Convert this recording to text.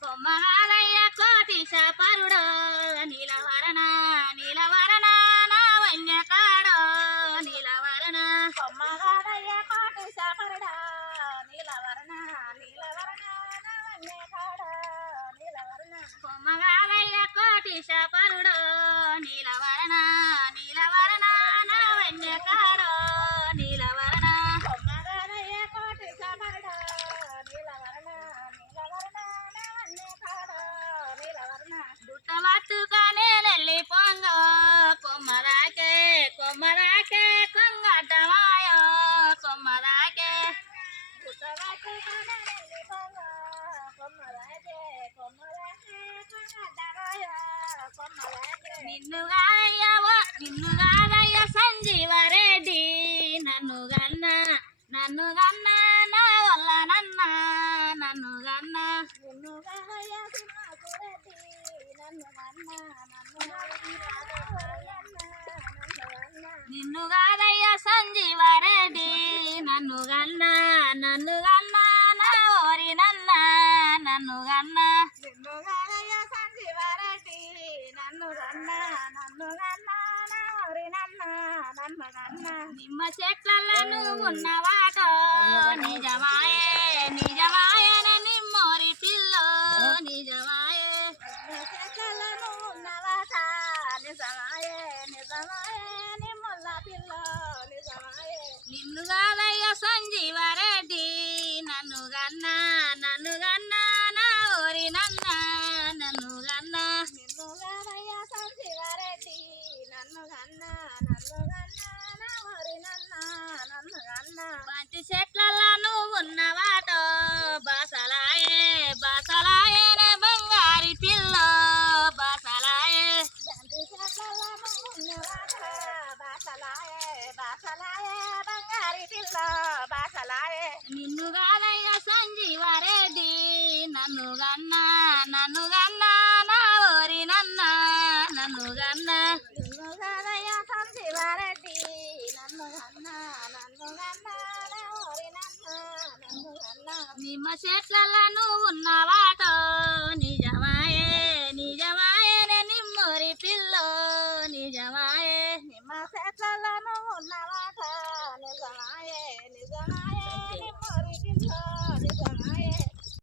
కొమ్మరాలయ్య కోటి శాపరుడో నీలవరణ నీలవరణ నా వన్యకాడో నీలవరణ కొమ్మగారయ్య కోటి శాపరుడా నీలవరణ నీలవరణ నా వన్యకాడ నీలవరణ కొమ్మగాలయ్య కోటి శాపరుడో నీలవరణ నీలవరణ నా వన్యకాడో నీలవరణ కొమ్మగారయ్య కోటి శాపరుడా నీలవరణ నీలవరణ నా వన్యకాడ నీలవరణ బుట్ట పట్టుకనే నెల్లి పొంగ కొమ్మరాకే కొమ్మరాకే కొంగడ్డమాయో కొమ్మరాకే పుట్టవాటి కనెల్లి పొంగ కొమ్మరాకే కొమ్మరాకే కొమ్మడరాయ కొమ్మరాకే నిన్ను కాదయ్య సంజీవరెడ్డి నన్ను గన్న నా వల్ల నన్ను గన్న నిన్ను గాయ సింహాసురెడ్డి నన్ను గన్న నిన్ను కాదయ్య సంజీవరెడ్డి నన్ను గన్న నా ఓరి నన్ను గన్న నిన్ను గాయ సంజీవారెడ్డి నన్ను గన్న నా ఊరి నన్ను గన్న నిమ్మ చెట్లలో ఉన్నవాటో నిజమాయే నిజమాయన నిమ్మోరి పిల్లో నిజమాయే చెట్లను ఉన్నవాట నిజమాయే నిజమాయే నిమ్మల్ల పిల్ల నిజమాయే నిన్ను కాదయ్య సంజీవరెడ్డి నన్ను గన్న నా ఓరి నన్ను గన్న నిన్ను గారయ్య సంజీవారెడ్డి నన్ను గన్న నా ఊరి నన్ను గన్న బంతి చెట్లలో ఉన్నవాటో బాసలాయే బంగారి పిల్లో బాసలాయే బంతి చెట్లలో ఉన్నవాట బాసలాయే బంగారి పిల్ల బాసలాయే నిన్ను కాదయ్య సంజీవరెడ్డి నన్ను గన్న నా ఓరి నన్ను గన్న నిన్ను గారయ్య సంజీవారెడ్డి నన్ను గన్న నా ఊరి నన్ను గన్న నిమ్మ చెట్లలో ఉన్నవాటో నిజమాయే నిమ్మోరి పిల్లో నిజమాయే నిమ్మ చెట్లలో ఉన్నవాట నిజమాయే నిమ్మరి పిల్ల